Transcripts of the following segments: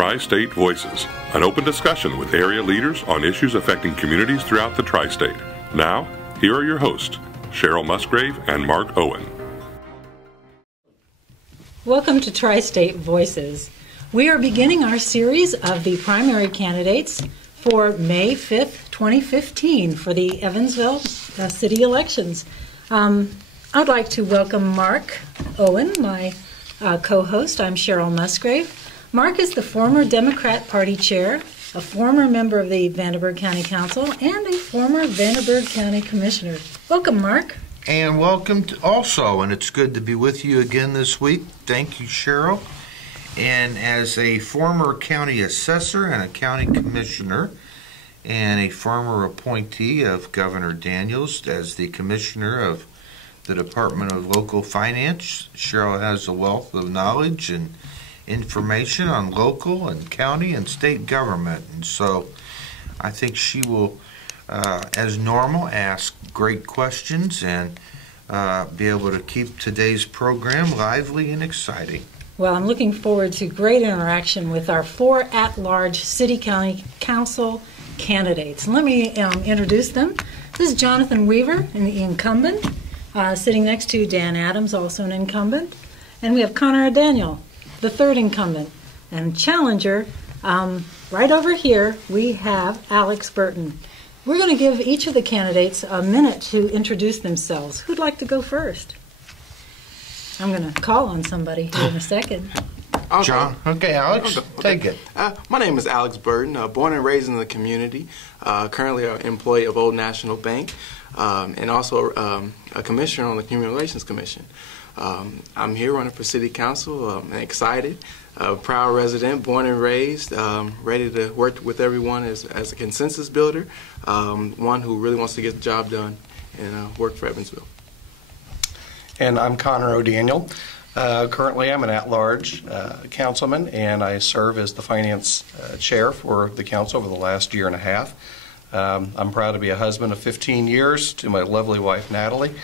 Tri-State Voices, an open discussion with area leaders on issues affecting communities throughout the Tri-State. Now, here are your hosts, Cheryl Musgrave and Mark Owen. Welcome to Tri-State Voices. We are beginning our series of the primary candidates for May 5th, 2015 for the Evansville city elections. I'd like to welcome Mark Owen, my co-host. I'm Cheryl Musgrave. Mark is the former Democrat Party chair, a former member of the Vanderburgh County Council, and a former Vanderburgh County Commissioner. Welcome, Mark. And welcome also, and it's good to be with you again this week. Thank you, Cheryl. And as a former county assessor and a county commissioner, and a former appointee of Governor Daniels as the commissioner of the Department of Local Finance, Cheryl has a wealth of knowledge and information on local and county and state government. And so I think she will, as normal, ask great questions and be able to keep today's program lively and exciting. Well, I'm looking forward to great interaction with our four at-large city county council candidates. And let me introduce them. This is Jonathan Weaver, the incumbent, sitting next to Dan Adams, also an incumbent. And we have Connor O'Daniel, the third incumbent. And challenger, right over here, we have Alex Burton. We're going to give each of the candidates a minute to introduce themselves. Who'd like to go first? I'm going to call on somebody here in a second. Okay. John? Okay, Alex, take it. My name is Alex Burton, born and raised in the community, currently an employee of Old National Bank, and also a commissioner on the Community Relations Commission. I'm here running for City Council, and excited, a proud resident, born and raised, ready to work with everyone as a consensus builder, one who really wants to get the job done and work for Evansville. And I'm Connor O'Daniel. Currently, I'm an at-large councilman, and I serve as the finance chair for the council over the last year and a half. I'm proud to be a husband of 15 years to my lovely wife, Natalie,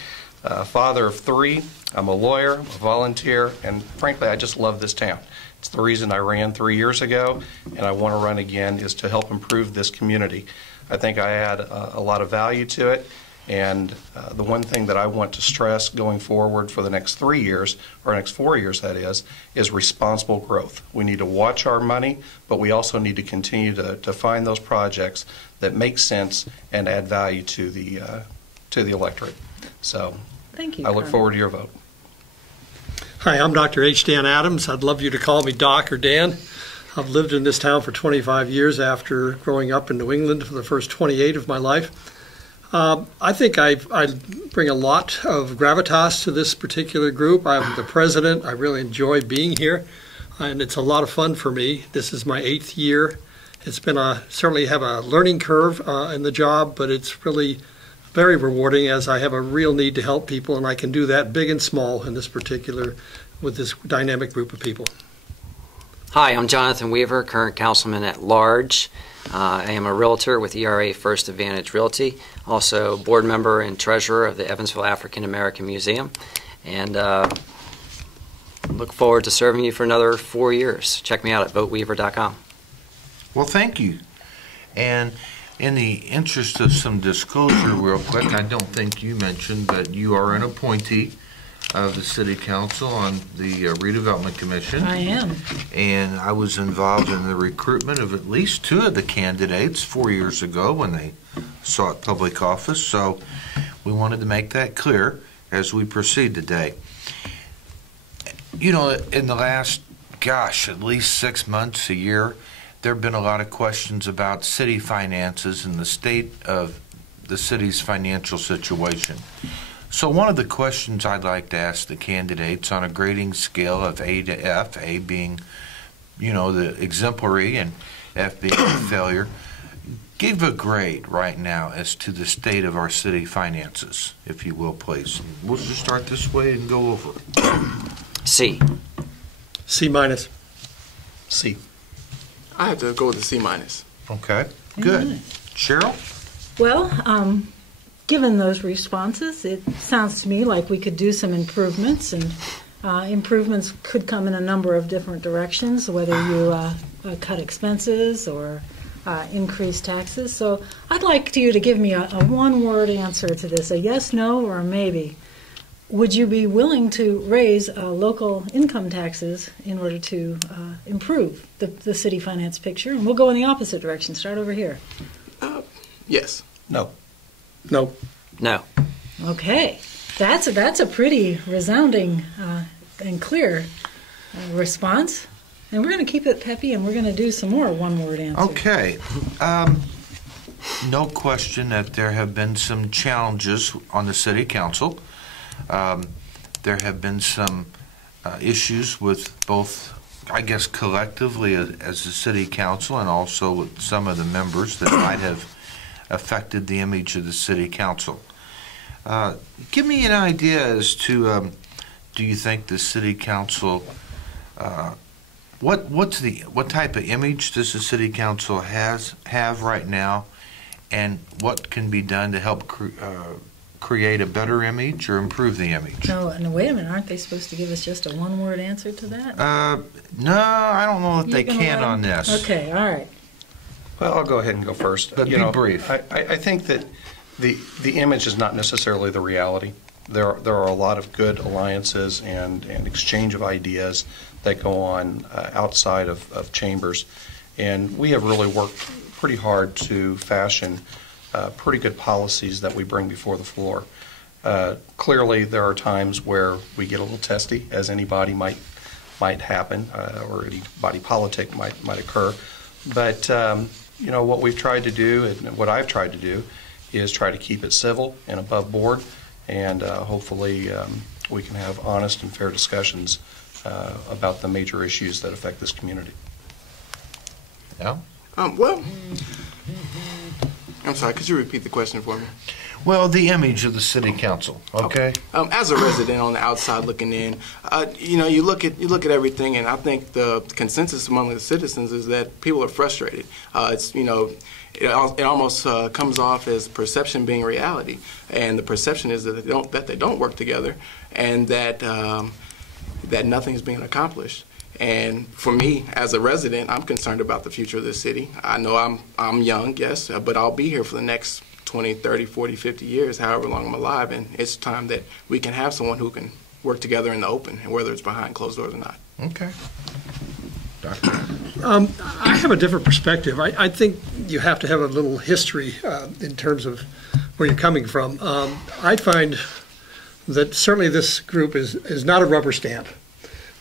father of 3. I'm a lawyer, a volunteer, and frankly, I just love this town. It's the reason I ran 3 years ago, and I want to run again, is to help improve this community. I think I add a lot of value to it. And the one thing that I want to stress going forward for the next 3 years, or next 4 years that is responsible growth. We need to watch our money, but we also need to continue to find those projects that make sense and add value to the electorate. So thank you, I look forward to your vote. Hi, I'm Dr. H. Dan Adams. I'd love you to call me Doc or Dan. I've lived in this town for 25 years after growing up in New England for the first 28 of my life. I think I bring a lot of gravitas to this particular group. I'm the president. I really enjoy being here, and it's a lot of fun for me. This is my 8th year. It's been certainly have a learning curve in the job, but it's really very rewarding as I have a real need to help people, and I can do that big and small in this particular, with this dynamic group of people. Hi, I'm Jonathan Weaver, current councilman at large. I am a realtor with ERA First Advantage Realty, also board member and treasurer of the Evansville African American Museum, and look forward to serving you for another 4 years. Check me out at voteweaver.com. Well, thank you. And in the interest of some disclosure real quick, I don't think you mentioned, but you are an appointee of the City Council on the Redevelopment Commission. I am. And I was involved in the recruitment of at least 2 of the candidates 4 years ago when they sought public office. So we wanted to make that clear as we proceed today. You know, in the last, at least 6 months, a year, there have been a lot of questions about city finances and the state of the city's financial situation. So one of the questions I'd like to ask the candidates on a grading scale of A to F, A being, the exemplary and F being a failure, give a grade right now as to the state of our city finances, if you will, please. We'll just start this way and go over it. C. C minus. C. I have to go with the C minus. Okay, good. Cheryl? Well, given those responses, it sounds to me like we could do some improvements, and improvements could come in a number of different directions, whether you cut expenses or increase taxes. So I'd like you to give me a one-word answer to this, a yes, no, or a maybe. Would you be willing to raise local income taxes in order to improve the city finance picture? And we'll go in the opposite direction. Start over here. Yes. No. No. No. Okay. That's a pretty resounding and clear response. And we're going to keep it peppy, and we're going to do some more one-word answers. Okay. No question that there have been some challenges on the city council. There have been some issues with both, I guess, collectively as the city council and also with some of the members that might have affected the image of the city council. Give me an idea as to, do you think the city council, what type of image does the city council have right now, and what can be done to help create a better image or improve the image? No, wait a minute. Aren't they supposed to give us just a one-word answer to that? No, I don't know if they can on this. Okay, all right. Well, I'll go ahead and go first. But be brief. I think that the image is not necessarily the reality. There are a lot of good alliances and exchange of ideas that go on outside of chambers. And we have really worked pretty hard to fashion pretty good policies that we bring before the floor. Clearly, there are times where we get a little testy, as anybody might happen, or any body politic might occur. But what we've tried to do, and what I've tried to do, is try to keep it civil and above board, and hopefully we can have honest and fair discussions about the major issues that affect this community. Yeah. Well, I'm sorry, could you repeat the question for me? Well, the image of the city council, okay? As a resident on the outside looking in, you look at everything, and I think the consensus among the citizens is that people are frustrated. It almost comes off as perception being reality, and the perception is that they don't work together, and that nothing is being accomplished. And for me, as a resident, I'm concerned about the future of this city. I know I'm young, yes, but I'll be here for the next 20, 30, 40, 50 years, however long I'm alive, and it's time that we can have someone who can work together in the open, and whether it's behind closed doors or not. Okay. I have a different perspective. I think you have to have a little history in terms of where you're coming from. I find that certainly this group is not a rubber stamp.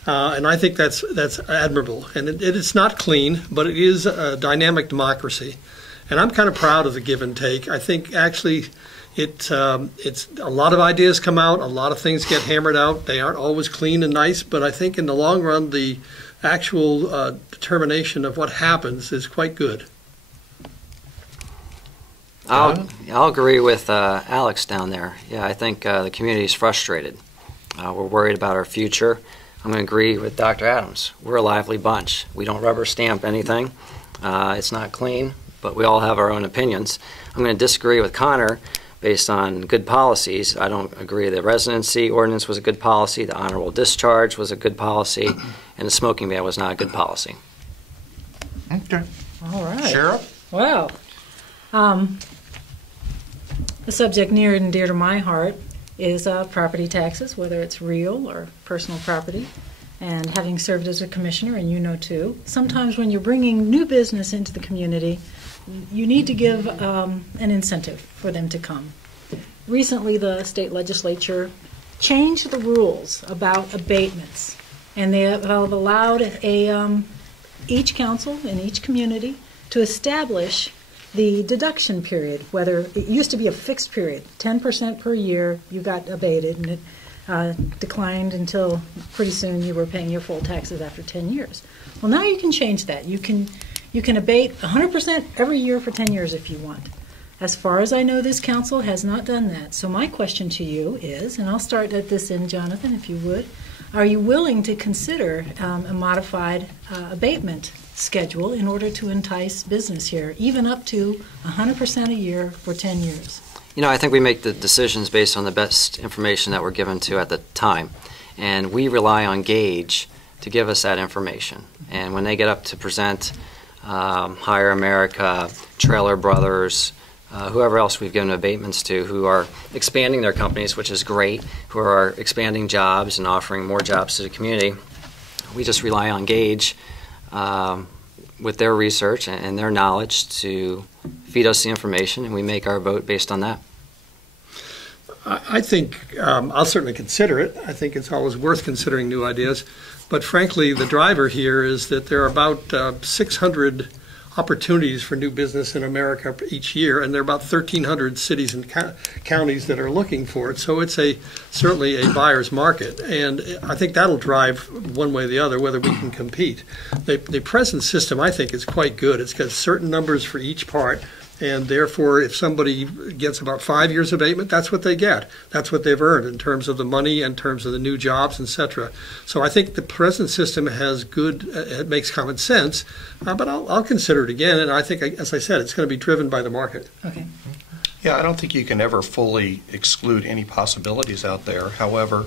And I think that's admirable. And it's not clean, but it is a dynamic democracy. And I'm kind of proud of the give and take. I think actually it's a lot of ideas come out, a lot of things get hammered out. They aren't always clean and nice, but I think in the long run the actual determination of what happens is quite good. I'll agree with Alex down there. Yeah, I think the community is frustrated. We're worried about our future. I'm going to agree with Dr. Adams. We're a lively bunch. We don't rubber stamp anything. It's not clean, but we all have our own opinions. I'm going to disagree with Connor based on good policies. I don't agree the residency ordinance was a good policy, the honorable discharge was a good policy, and the smoking ban was not a good policy. Okay. All right. Cheryl? Wow. A subject near and dear to my heart is property taxes, whether it's real or personal property. And having served as a commissioner, and you know too, sometimes when you're bringing new business into the community, you need to give an incentive for them to come. Recently, the state legislature changed the rules about abatements, and they have allowed each council in each community to establish the deduction period, whether it used to be a fixed period, 10% per year, you got abated, and it declined until pretty soon you were paying your full taxes after 10 years. Well, now you can change that. You can abate 100% every year for 10 years if you want. As far as I know, this council has not done that. So my question to you is, and I'll start at this end, Jonathan, if you would, are you willing to consider a modified abatement schedule in order to entice business here, even up to 100% a year for 10 years? You know, I think we make the decisions based on the best information that we're given to at the time. And we rely on Gauge to give us that information. And when they get up to present, Hire America, Trailer Brothers, whoever else we've given abatements to, who are expanding their companies, which is great, who are expanding jobs and offering more jobs to the community, we just rely on Gage with their research and their knowledge to feed us the information, and we make our vote based on that. I think I'll certainly consider it. I think it's always worth considering new ideas. But frankly, the driver here is that there are about 600 opportunities for new business in America each year, and there are about 1,300 cities and counties that are looking for it. So it's certainly a buyer's market, and I think that'll drive one way or the other whether we can compete. The present system, I think, is quite good. It's got certain numbers for each part, and therefore, if somebody gets about 5 years abatement, that's what they get. That's what they've earned in terms of the money, in terms of the new jobs, etc. So I think the present system has it makes common sense, but I'll consider it again. And I think, as I said, it's going to be driven by the market. Okay. Yeah, I don't think you can ever fully exclude any possibilities out there. However,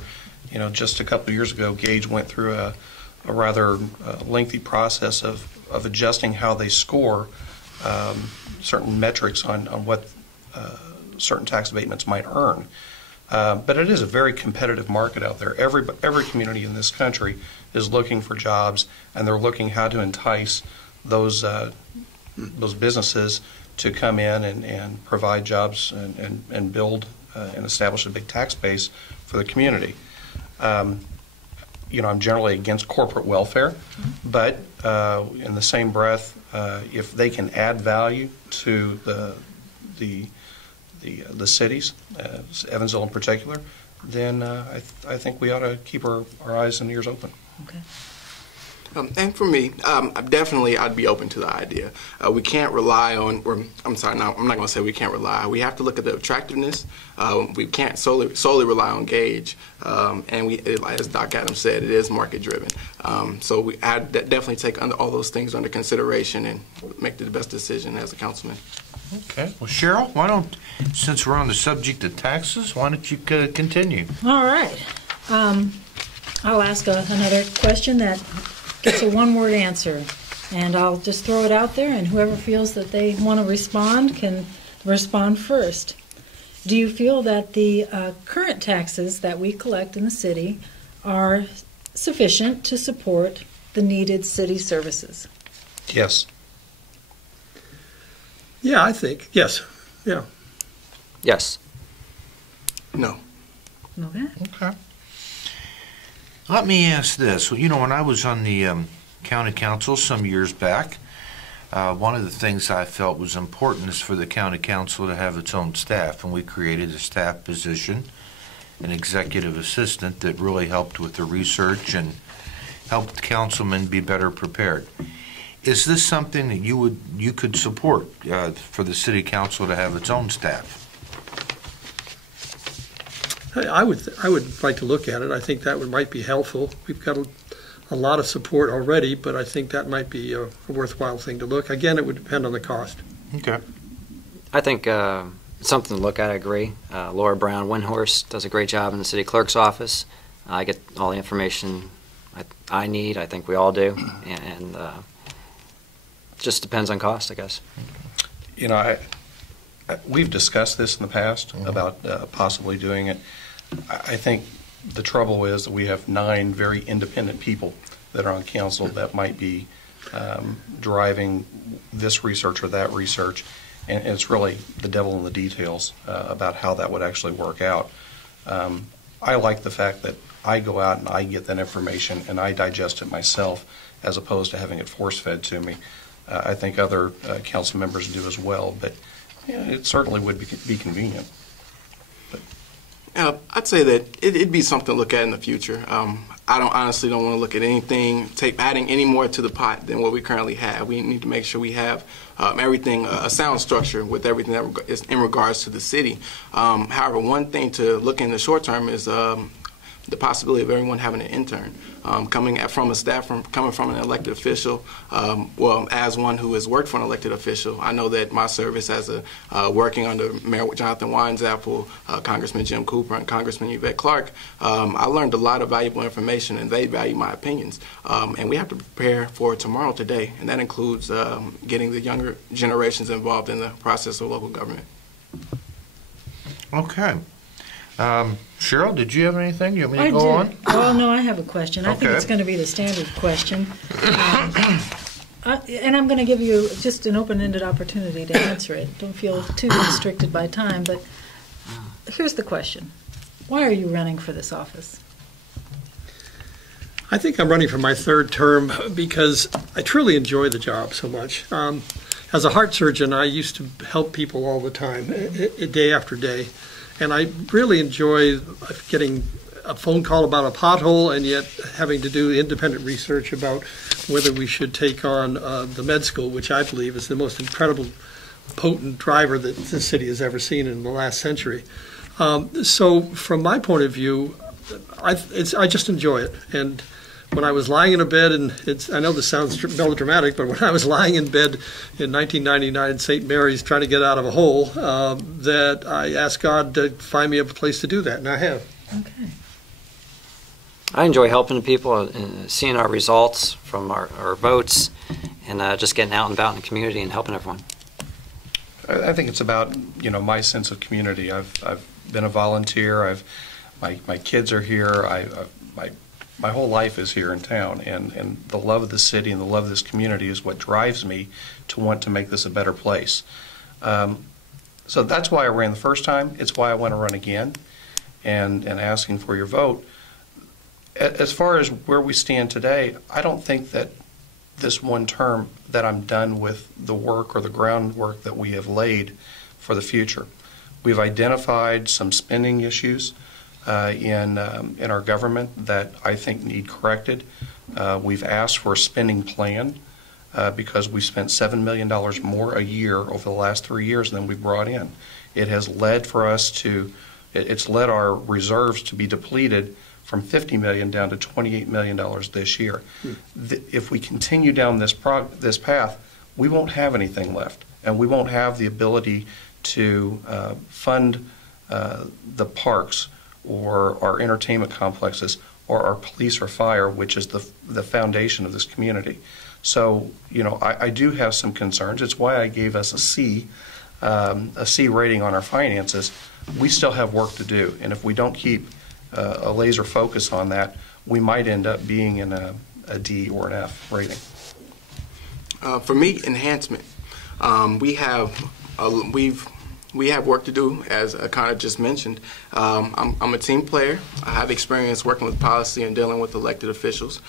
just a couple of years ago, Gage went through a rather lengthy process of adjusting how they score certain metrics on what certain tax abatements might earn. But it is a very competitive market out there. Every community in this country is looking for jobs, and they're looking how to entice those businesses to come in and provide jobs and build and establish a big tax base for the community. I'm generally against corporate welfare, but in the same breath, if they can add value to the cities, Evansville in particular, then I think we ought to keep our eyes and ears open. Okay. And for me, definitely I'd be open to the idea. We can't rely on, I'm not going to say we can't rely. We have to look at the attractiveness. We can't solely rely on Gage. And as Doc Adams said, it is market driven. So I'd definitely take all those things under consideration and make the best decision as a councilman. Okay. Well, Cheryl, since we're on the subject of taxes, why don't you continue? All right. I'll ask another question that gets a one-word answer, and I'll just throw it out there, and whoever feels that they want to respond can respond first. Do you feel that the current taxes that we collect in the city are sufficient to support the needed city services? Yes. Yeah, I think. Yes. Yeah. Yes. No. Okay. Okay. Let me ask this. When I was on the county council some years back, one of the things I felt was important is for the county council to have its own staff, and we created a staff position, an executive assistant that really helped with the research and helped councilmen be better prepared. Is this something that you could support for the city council to have its own staff? I would like to look at it. I think that might be helpful. We've got a lot of support already, but I think that might be a worthwhile thing to look. Again, it would depend on the cost. Okay. I think it's something to look at. I agree. Laura Brown Windhorse does a great job in the city clerk's office. I get all the information I need. I think we all do, and it just depends on cost, I guess. We've discussed this in the past about possibly doing it. I think the trouble is that we have 9 very independent people that are on council that might be driving this research or that research, and it's really the devil in the details about how that would actually work out. I like the fact that I go out and I get that information and I digest it myself as opposed to having it force-fed to me. I think other council members do as well, but it certainly would be convenient. I'd say that it'd be something to look at in the future. I honestly don't want to look at anything, adding any more to the pot than what we currently have. We need to make sure we have everything, a sound structure with everything that is in regards to the city. However, one thing to look in the short term is the possibility of everyone having an intern. Coming from an elected official, well, as one who has worked for an elected official, I know that my service as working under Mayor Jonathan Winesapple, Congressman Jim Cooper, and Congressman Yvette Clark, I learned a lot of valuable information, and they value my opinions. And we have to prepare for tomorrow today, and that includes getting the younger generations involved in the process of local government. Okay. Cheryl, did you have anything? You want me to go on? Well, no, I have a question. I think Okay. it's going to be the standard question. And I'm going to give you just an open-ended opportunity to answer it. Don't feel too restricted by time, but here's the question. Why are you running for this office? I think I'm running for my third term because I truly enjoy the job so much. As a heart surgeon, I used to help people all the time, day after day. And I really enjoy getting a phone call about a pothole and yet having to do independent research about whether we should take on the med school, which I believe is the most incredible, potent driver that this city has ever seen in the last century. So from my point of view, I just enjoy it. And when I was lying in a bed, and I know this sounds melodramatic, but when I was lying in bed in 1999 at St. Mary's trying to get out of a hole, that I asked God to find me a place to do that, and I have. Okay. I enjoy helping people and seeing our results from our votes and just getting out and about in the community and helping everyone. I think it's about, my sense of community. I've been a volunteer. My kids are here. My whole life is here in town, and the love of the city and the love of this community is what drives me to want to make this a better place. So that's why I ran the first time. It's why I want to run again, and asking for your vote. As far as where we stand today, I don't think that this one term that I'm done with the work or the groundwork that we have laid for the future. We've identified some spending issues in our government that I think need corrected. We've asked for a spending plan because we spent $7 million more a year over the last 3 years than we brought in. It has led for us to, it's led our reserves to be depleted from $50 million down to $28 million this year. If we continue down this path, we won't have anything left, and we won't have the ability to fund the parks or our entertainment complexes or our police or fire, which is the foundation of this community. So, I do have some concerns. It's why I gave us a C rating on our finances. We still have work to do, and if we don't keep a laser focus on that, we might end up being in a D or an F rating. For me, enhancement. We have work to do, as Connor just mentioned. I'm a team player. I have experience working with policy and dealing with elected officials.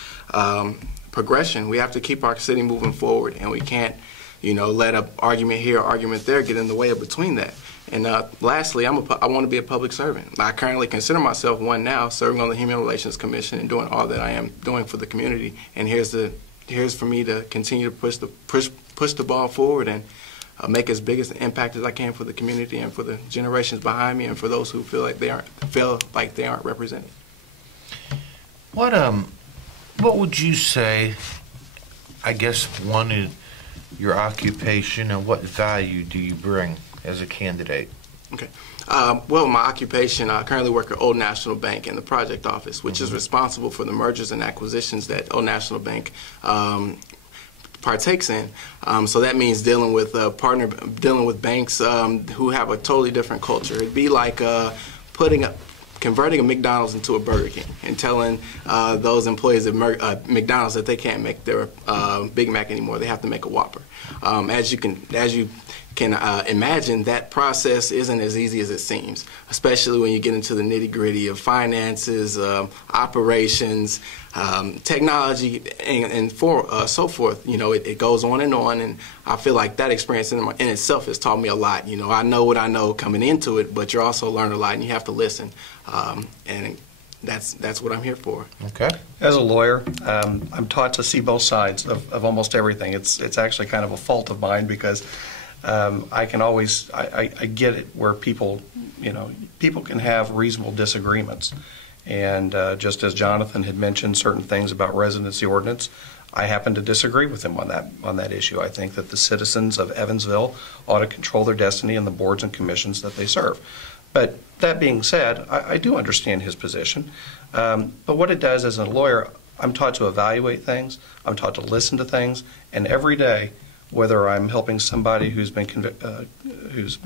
Progression. We have to keep our city moving forward, and we can't, let an argument here, argument there get in the way of between that. And lastly, I want to be a public servant. I currently consider myself one now, serving on the Human Relations Commission and doing all that I am doing for the community. And here's for me to continue to push the ball forward and make as big an impact as I can for the community and for the generations behind me and for those who feel like they aren't represented. What would you say? I guess one is your occupation, and what value do you bring as a candidate? Okay. Well, my occupation, I currently work at Old National Bank in the project office, which is responsible for the mergers and acquisitions that Old National Bank partakes in. So that means dealing with banks who have a totally different culture. It'd be like converting a McDonald's into a Burger King and telling those employees at McDonald's that they can't make their Big Mac anymore. They have to make a Whopper. As you can imagine, that process isn't as easy as it seems, especially when you get into the nitty-gritty of finances, operations, technology, and so forth. It goes on, and I feel like that experience in itself has taught me a lot. I know what I know coming into it, but you also learn a lot, and you have to listen, and that's what I'm here for. Okay. As a lawyer, I'm taught to see both sides of almost everything. It's actually kind of a fault of mine because I can always I get it where people can have reasonable disagreements, And just as Jonathan had mentioned certain things about residency ordinance, I happen to disagree with him on that issue. I think that the citizens of Evansville ought to control their destiny in the boards and commissions that they serve. But that being said, I do understand his position. But what it does as a lawyer, I'm taught to evaluate things, I'm taught to listen to things, and every day, whether I'm helping somebody who's been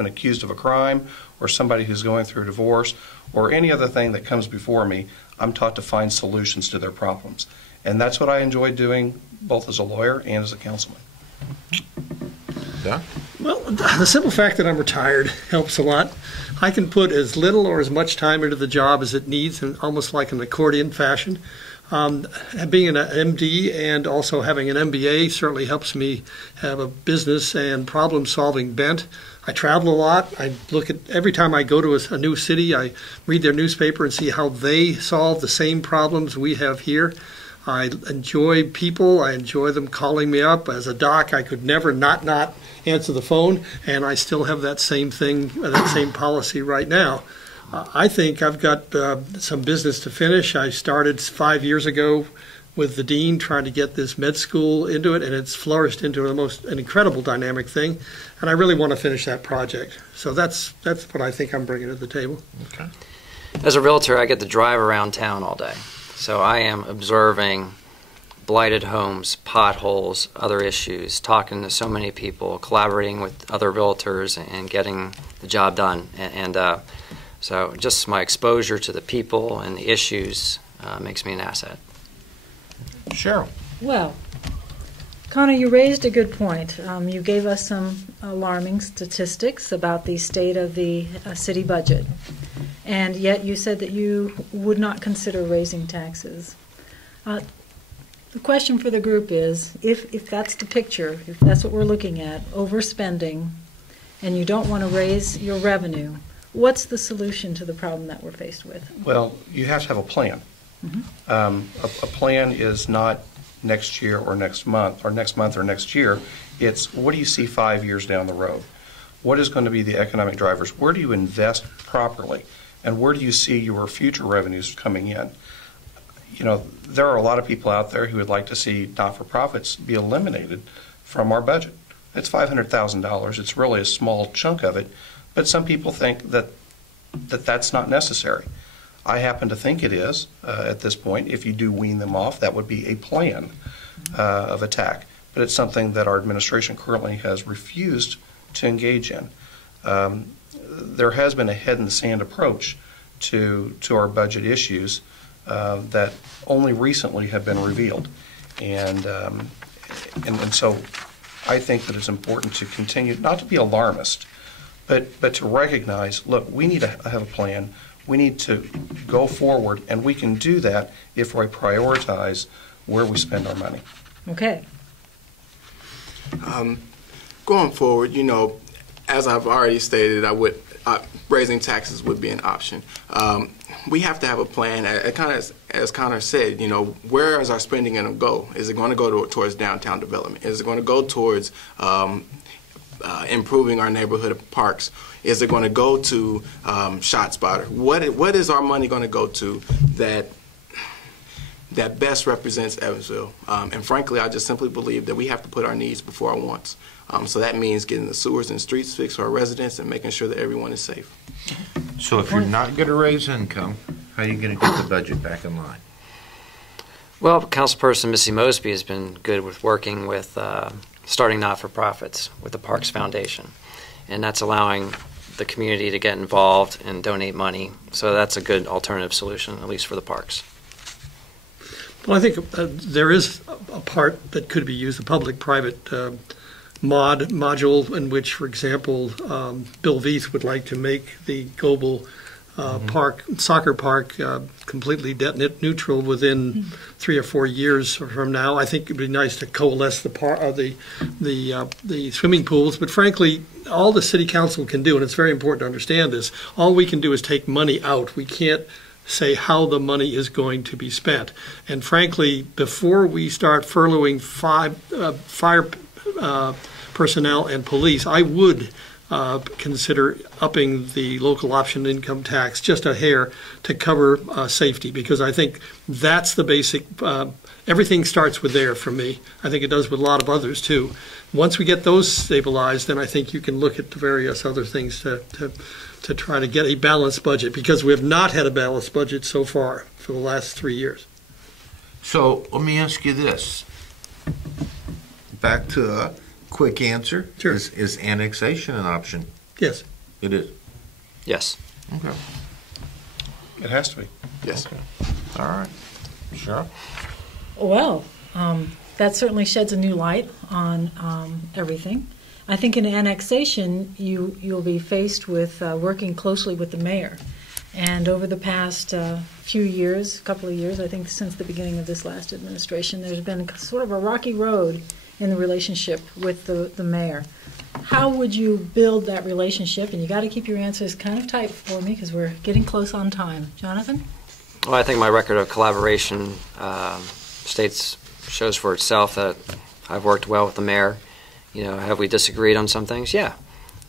accused of a crime, or somebody who's going through a divorce, or any other thing that comes before me, I'm taught to find solutions to their problems. And that's what I enjoy doing, both as a lawyer and as a councilman. Yeah. Well, the simple fact that I'm retired helps a lot. I can put as little or as much time into the job as it needs, in almost like an accordion fashion. Being an MD and also having an MBA certainly helps me have a business and problem-solving bent. I travel a lot. I look at, every time I go to a new city, I read their newspaper and see how they solve the same problems we have here. I enjoy people. I enjoy them calling me up. As a doc, I could never not answer the phone, and I still have that same thing, that same policy right now. I think I've got some business to finish. I started 5 years ago with the dean trying to get this med school into it, and it's flourished into an incredible dynamic thing, and I really want to finish that project. So that's what I think I'm bringing to the table. Okay. As a realtor, I get to drive around town all day. So I am observing blighted homes, potholes, other issues, talking to so many people, collaborating with other realtors and getting the job done. So just my exposure to the people and the issues makes me an asset. Cheryl. Well, Connor, you raised a good point. You gave us some alarming statistics about the state of the city budget, and yet you said that you would not consider raising taxes. The question for the group is, if that's the picture, if that's what we're looking at, overspending, and you don't want to raise your revenue, what's the solution to the problem that we're faced with? Well, you have to have a plan. A plan is not next year or next month or next year. It's what do you see 5 years down the road? What is going to be the economic drivers? Where do you invest properly? And where do you see your future revenues coming in? You know, there are a lot of people out there who would like to see not-for-profits be eliminated from our budget. It's $500,000. It's really a small chunk of it, but some people think that that's not necessary. I happen to think it is at this point. If you do wean them off, that would be a plan of attack. But it's something that our administration currently has refused to engage in. There has been a head-in-the-sand approach to our budget issues that only recently have been revealed. And so I think that it's important to continue, not to be alarmist, but to recognize, look, we need to have a plan. We need to go forward, and we can do that if we prioritize where we spend our money. Okay. Going forward, you know, as I've already stated, raising taxes would be an option. We have to have a plan. As Connor said, you know, where is our spending going to go? Is it going to go towards downtown development? Is it going to go towards improving our neighborhood parks? Is it going to go to ShotSpotter? What is our money going to go to that best represents Evansville? And frankly, I just simply believe that we have to put our needs before our wants. So that means getting the sewers and streets fixed for our residents and making sure that everyone is safe. So if you're not going to raise income, how are you going to get the budget back in line? Well, Councilperson Missy Mosby has been good with working with starting not-for-profits with the Parks Foundation. And that's allowing the community to get involved and donate money. So that's a good alternative solution, at least for the parks. Well, I think there is a part that could be used, a public-private module in which, for example, Bill Veith would like to make the Goebel soccer park completely debt neutral within 3 or 4 years from now. I think it'd be nice to coalesce the swimming pools, but frankly, all the city council can do, and it's very important to understand this, all we can do is take money out. We can't say how the money is going to be spent. And frankly, before we start furloughing fire personnel and police, I would consider upping the local option income tax just a hair to cover safety, because I think that's the basic. Everything starts with there for me. I think it does with a lot of others too. Once we get those stabilized, then I think you can look at the various other things to try to get a balanced budget, because we have not had a balanced budget so far for the last 3 years. So let me ask you this. Back to a quick answer. Sure. Is annexation an option? Yes. It is. Yes. Okay. It has to be. Yes. Okay. All right. Sure. Well, that certainly sheds a new light on everything. I think in annexation, you'll be faced with working closely with the mayor. And over the past few years, couple of years, I think since the beginning of this last administration, there's been sort of a rocky road in the relationship with the mayor. How would you build that relationship? And you got to keep your answers kind of tight for me because we're getting close on time. Jonathan? Well, I think my record of collaboration shows for itself that I've worked well with the mayor. Have we disagreed on some things? Yeah.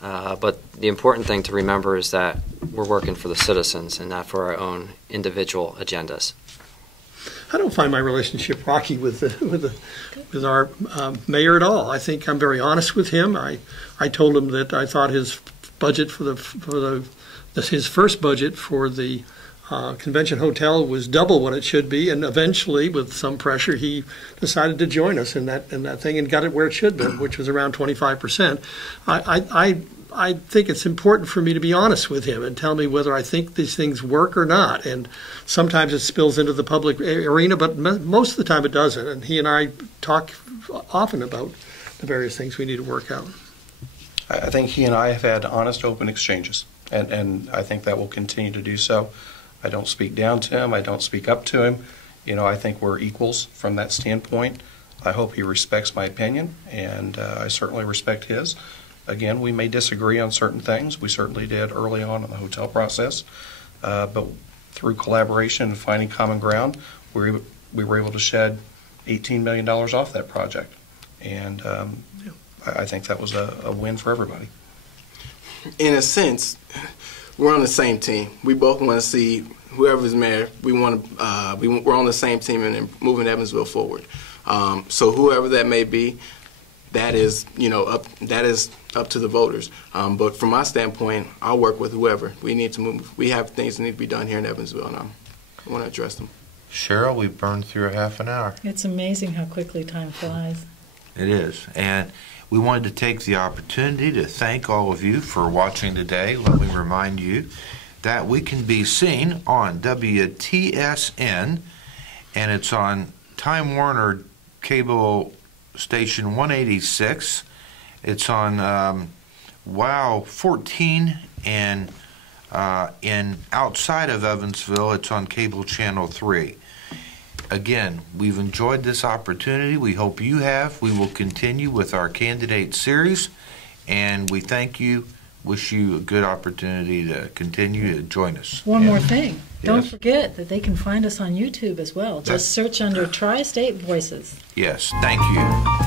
But the important thing to remember is that we're working for the citizens and not for our own individual agendas. I don't find my relationship rocky with our mayor at all. I think I'm very honest with him. I told him that I thought his budget his first budget for the convention hotel was double what it should be, and eventually, with some pressure, he decided to join us in that thing and got it where it should be, which was around 25%. I think it's important for me to be honest with him and tell me whether I think these things work or not. And sometimes it spills into the public arena, but most of the time it doesn't. And he and I talk often about the various things we need to work out. I think he and I have had honest, open exchanges, and I think that will continue to do so. I don't speak down to him. I don't speak up to him. I think we're equals from that standpoint. I hope he respects my opinion, and I certainly respect his. Again, we may disagree on certain things. We certainly did early on in the hotel process. But through collaboration and finding common ground, we were able to shed $18 million off that project. And I think that was a win for everybody. In a sense, we're on the same team. We both want to see whoever's mayor. We're on the same team and moving Evansville forward. So whoever that may be, that is up to the voters. But from my standpoint, I'll work with whoever. We need to move. We have things that need to be done here in Evansville, and I want to address them. Cheryl, we've burned through a half an hour. It's amazing how quickly time flies. It is. And we wanted to take the opportunity to thank all of you for watching today. Let me remind you that we can be seen on WTSN, and it's on Time Warner Cable Station 186. It's on WOW 14, and in outside of Evansville, it's on Cable Channel 3. Again, we've enjoyed this opportunity. We hope you have. We will continue with our candidate series, and we thank you. Wish you a good opportunity to continue to join us. One more thing. Yes. Don't forget that they can find us on YouTube as well. Just search under Tri-State Voices. Yes, thank you.